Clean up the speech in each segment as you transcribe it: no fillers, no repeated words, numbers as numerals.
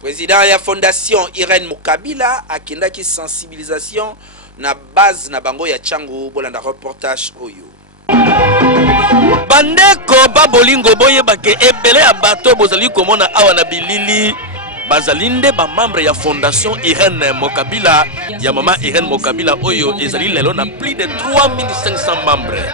Président ya fondation Irene Mokabila akendaki sensibilisation na base na bango ya Tchango bolanda reportage oyo. Bandeko babolingo boye bake ebele ya bato bozali komona awa na bilili bazalinde ba membre ya fondation Irene Mokabila ya mama Irene Mokabila oyo ezali lelo na plus de 3500 membres.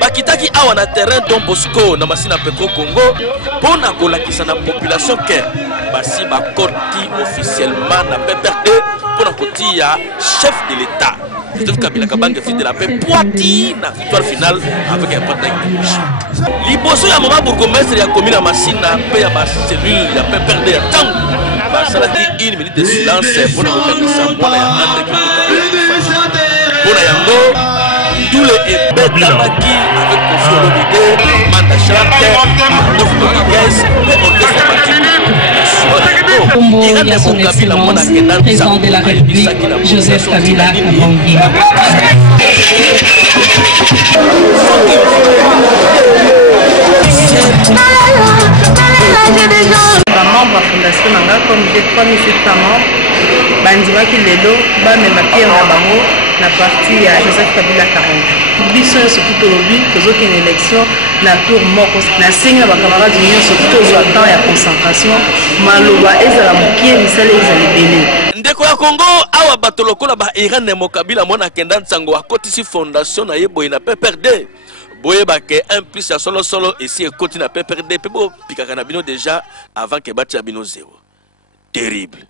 Bakitaki awa na terrain Don Bosco na masina Petro Congo pona kolakisa na population ke basi bakoti officiellement na PPRD pona kotia chef de l'état Joseph Kabila Kabange fils de la paix Poiti na victoire finale avec un parti de liboso ya mama bourgmestre ya commune Masina pe ya ba cellule ya PPRD ya tango basalaki 1 minute de silence pona kokanisa mwana ya Andre pona yango tous les Betamaki avec Kofi Olomide, Manda Chante, Adolphe Rodriguez, et Orchestre Combo, il y a son excellence, président de la République, Joseph Kabila Kabange. Membre de la fondation, comme j'ai 3700 membres, bandimaki lelo, bamema Pierre Nabango, na parti à Joseph Kabila Kabange. Biso surtout aujourd'hui, faisons une élection, la tour moko, na singa ba camarades d'union surtout aux temps ya concentration, maloba ezala mokie misale ezali bele. Ndeko ya Congo awa bato lokola ba Irene Mokabila mona kenda nsango akotisi fondation na yeboye na PPRD. Boye bake un plus ya solo solo ici ekoti na PPRD pe bo pikaka na bino déjà avant que bati ya bino zéro. Terrible.